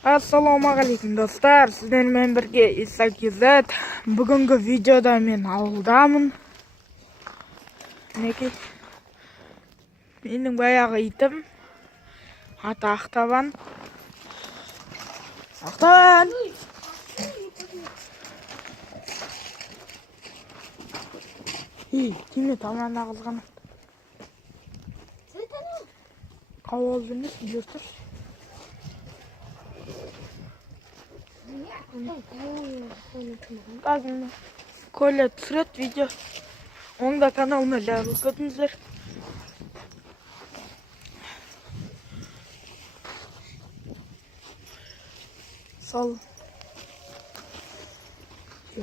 Assalomualaikum do'stlar, sizlar bilan birga Isak Bugungi videoda men avuldaman. Nega? Mening boyag'i itim Aqtaban. Aqtaban. Kimni tomondan qilgan? Qavolini yurtir. Коля түсірет видео. Оның да каналына жазылып кетіңіздер. Сал.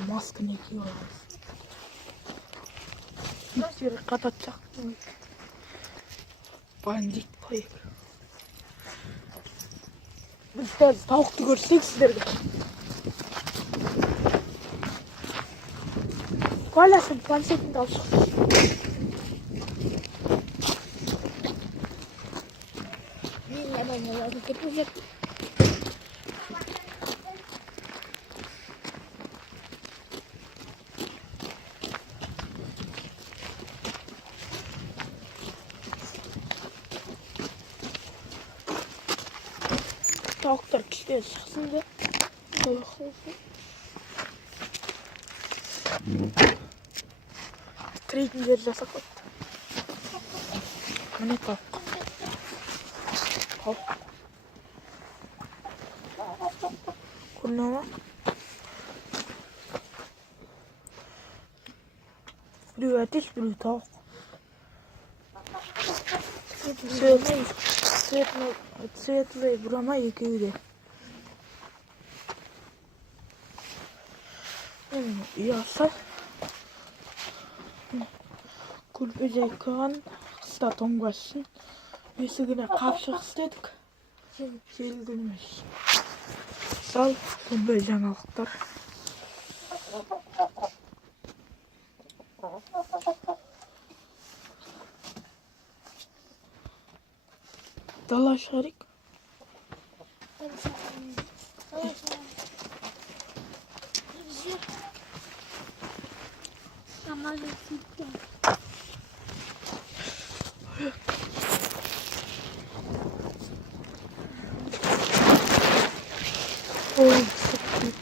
Масканы киіп алыңыз. Иттері қататчақ. Бандит қой. Біз қазір тауықты көрсек сіздерге. Коля, сен планшетіңді алып шық. Tavuklar kişiye çıksın diye. Трейдинг жасап қойды. Міне тауық. Тауық. Көріне ма? Біреу әтеш, біреу тауық. Светлый бурама екеуі де. Ұясы. Күлпедей кыған қыста тоңбасын. Есігіне қапшық істедік. Желділмеш. Сал, бұндай жаңалықтар. Дала шарик. Ой, супер.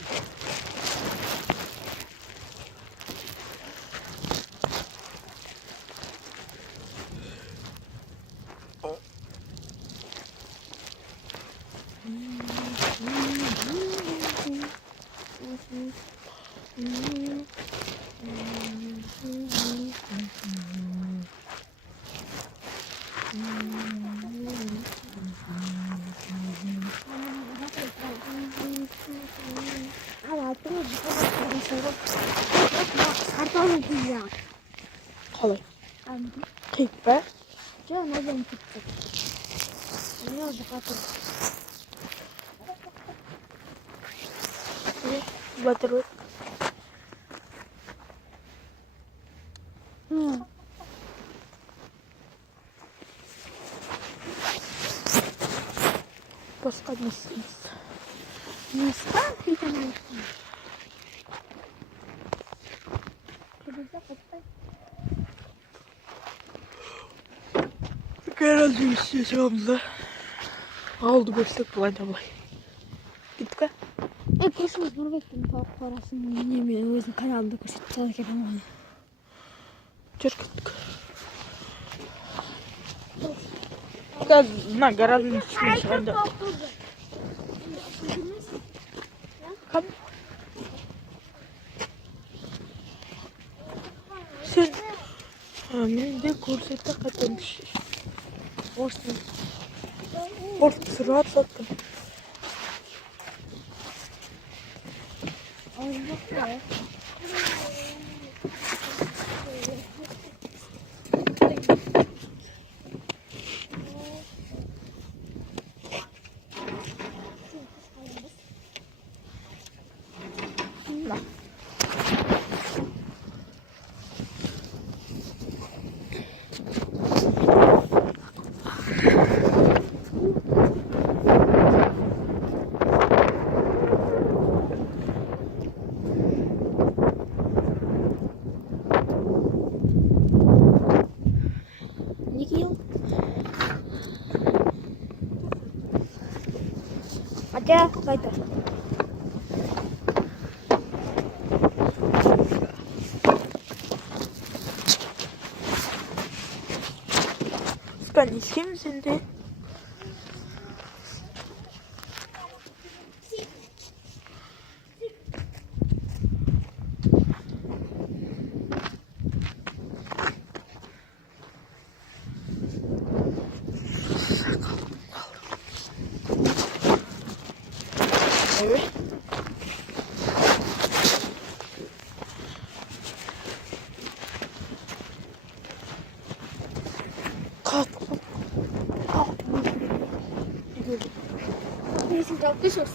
Қалай? Қиып па? Жоқ, мазам кетті. Мына жаққа тұр. Батыр өт. Басқа не істейміз? Басқа қитан алыштым. Кіргізі қыттай. Herhalde isteyeceğimizde aldı görsek bulay da bulay. Gittik ha? Көршіміз Нұрбектің тауық парасын немен өзінің каналында көрсетіп сал екен оны. Жүр кеттік. Қазір мына гараждың ішіне шығайда. Кам? Сен менде көрсетті қатеміш. Орт сұрат саттым. Хотя, это. 습관이 심신데. 왜? 컷. Ini sudah khusus.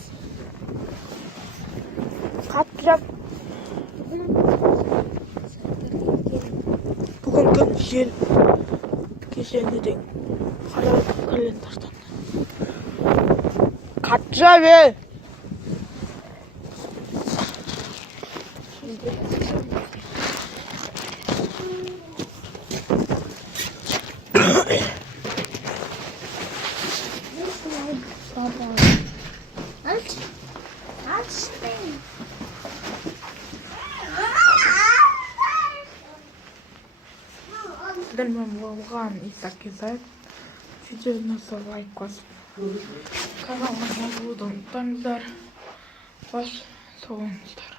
갑작 бүгін күн жел кешені де қара календардан қатжа бе Сіздермен болған Исаак Исаев видеоны лайк басып каналыма жабылуды ұмытпаңыздар. Бас соңыңыздар.